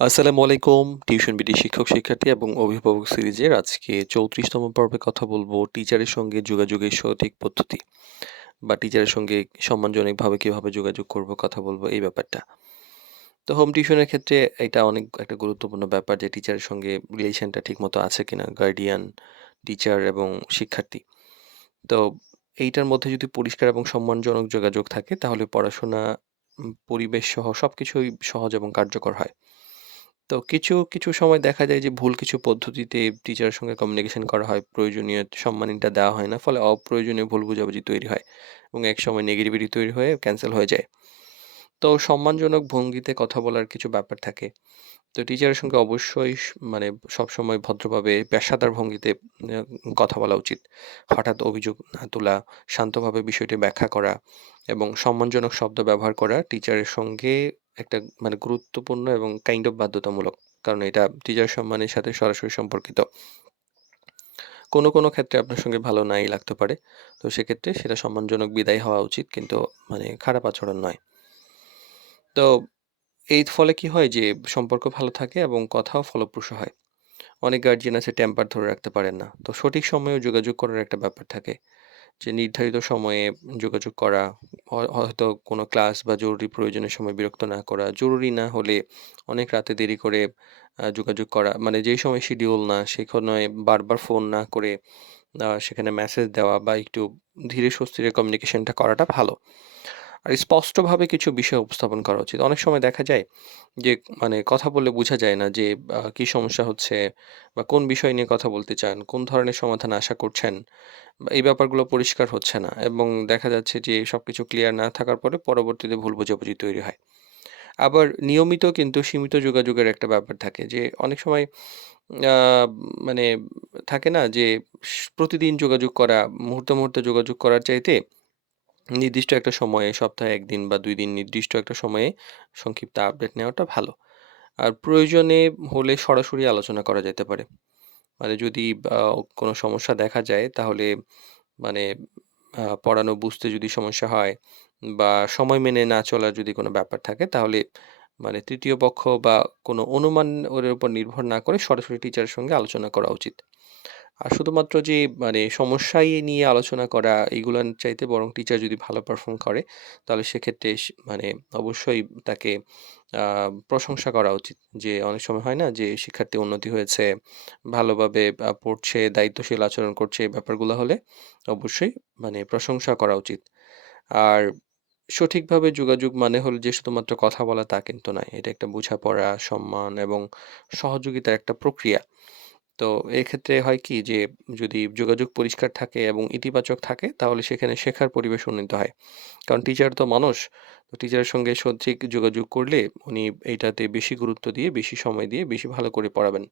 আসসালামু আলাইকুম। Tuition BD শিক্ষক, শিক্ষার্থী এবং অভিভাবক সিরিজের আজকে ৩৪তম পর্বে কথা বলবো টিচারের সঙ্গে যোগাযোগের সঠিক পদ্ধতি বা টিচারের সঙ্গে সম্মানজনকভাবে কিভাবে যোগাযোগ করব কথা বলবো এই ব্যাপারটা। তো হোম টিউশনের ক্ষেত্রে এটা অনেক একটা গুরুত্বপূর্ণ ব্যাপার যে টিচারের সঙ্গে রিলেশনটা ঠিকমতো আছে কিনা গার্ডিয়ান, টিচার এবং শিক্ষার্থী। তো এইটার মধ্যে যদি পরিষ্কার এবং সম্মানজনক যোগাযোগ থাকে তাহলে পড়াশোনা, পরিবেশ সহ সবকিছুই সহজ এবং কার্যকর হয়। তো কিছু সময় দেখা যায় যে ভুল কিছু পদ্ধতিতে টিচারের সঙ্গে কমিউনিকেশন করা হয়। প্রয়োজনীয় সম্মানটা দেওয়া হয় না। ফলে অপ্রয়োজনীয় ভুল বোঝাবুঝি তৈরি হয় এবং একসময় নেগেটিভিটি তৈরি হয়ে ক্যানসেল হয়ে যায়। তো সম্মানজনক ভঙ্গিতে কথা বলার কিছু ব্যাপার থাকে। তো টিচারের সঙ্গে অবশ্যই মানে সবসময় ভদ্রভাবে পেশাদার ভঙ্গিতে কথা বলা উচিত। হঠাৎ অভিযোগ না তোলা, শান্তভাবে বিষয়টি ব্যাখ্যা করা এবং সম্মানজনক শব্দ ব্যবহার করা টিচারের সঙ্গে একটা মানে গুরুত্বপূর্ণ এবং কাইন্ড অফ বাধ্যতামূলক। কারণ এটা টিচার সম্মানের সাথে সরাসরি সম্পর্কিত। কোনো ক্ষেত্রে আপনার সঙ্গে ভালো নাই লাগতে পারে। তো সেক্ষেত্রে সেটা সম্মানজনক বিদায় হওয়া উচিত কিন্তু মানে খারাপ আচরণ নয়। তো এর ফলে কি হয় যে সম্পর্ক ভালো থাকে এবং কথাও ফলপ্রসূ হয়। অনেক গার্জিয়ান আছে টেম্পার ধরে রাখতে পারেন না। তো সঠিক সময়েও যোগাযোগ করার একটা ব্যাপার থাকে। যে নির্ধারিত সময়ে যোগাযোগ করা, হয়তো কোনো ক্লাস বা জরুরি প্রয়োজনের সময় বিরক্ত না করা, জরুরি না হলে অনেক রাতে দেরি করে যোগাযোগ করা। মানে যেই সময় শিডিউল না সেখানে বারবার ফোন না করে সেখানে মেসেজ দেওয়া বা একটু ধীরে সুস্থিরে কমিউনিকেশনটা করাটা ভালো। আর স্পষ্টভাবে কিছু বিষয় উপস্থাপন করা উচিত। অনেক সময় দেখা যায় যে মানে কথা বললে বোঝা যায় না যে কি সমস্যা হচ্ছে বা কোন বিষয় নিয়ে কথা বলতে চান, কোন ধরনের সমাধান আশা করছেন বা এই ব্যাপারগুলো পরিষ্কার হচ্ছে না এবং দেখা যাচ্ছে যে সবকিছু ক্লিয়ার না থাকার পরে পরবর্তীতে ভুল বোঝাবুঝি তৈরি হয়। আবার নিয়মিত কিন্তু সীমিত যোগাযোগের একটা ব্যাপার থাকে যে অনেক সময় আ মানে থাকে না যে প্রতিদিন যোগাযোগ করা, মুহূর্তে যোগাযোগ করার চাইতে নির্দিষ্ট একটা সময়ে সপ্তাহে ১ দিন বা ২ দিন নির্দিষ্ট একটা সময়ে সংক্ষিপ্ত আপডেট নেওয়াটা ভালো। আর প্রয়োজনে হলে সরাসরি আলোচনা করা যেতে পারে। মানে যদি আ কোনো সমস্যা দেখা যায় তাহলে মানে পড়ানো বুঝতে যদি সমস্যা হয় বা সময় মেনে না চলার যদি কোনো ব্যাপার থাকে তাহলে মানে ৩য় পক্ষ বা কোনো অনুমান ওর উপর নির্ভর না করে সরাসরি টিচারের সঙ্গে আলোচনা করা উচিত। আর শুধুমাত্র যে মানে সমস্যাই নিয়ে আলোচনা করা এগুলার চাইতে বরং টিচার যদি ভালো পারফর্ম করে তাহলে সেক্ষেত্রে মানে অবশ্যই তাকে প্রশংসা করা উচিত। যে অনেক সময় হয় না যে শিক্ষার্থী উন্নতি হয়েছে, ভালোভাবে পড়ছে, দায়িত্বশীল আচরণ করছে এই ব্যাপারগুলো হলে অবশ্যই মানে প্রশংসা করা উচিত। আর সঠিকভাবে যোগাযোগ মানে হলো যে শুধুমাত্র কথা বলা তা কিন্তু নয়। এটা একটা বোঝাপড়া, সম্মান এবং সহযোগিতার একটা প্রক্রিয়া। তো এক্ষেত্রে হয় কি যে যদি যোগাযোগ পরিষ্কার থাকে এবং ইতিবাচক থাকে তাহলে সেখানে শেখার পরিবেশ উন্নীত হয়। কারণ টিচার তো মানুষ। তো টিচারের সঙ্গে সঠিক যোগাযোগ করলে উনি এইটাতে বেশি গুরুত্ব দিয়ে, বেশি সময় দিয়ে, বেশি ভালো করে পড়াবেন।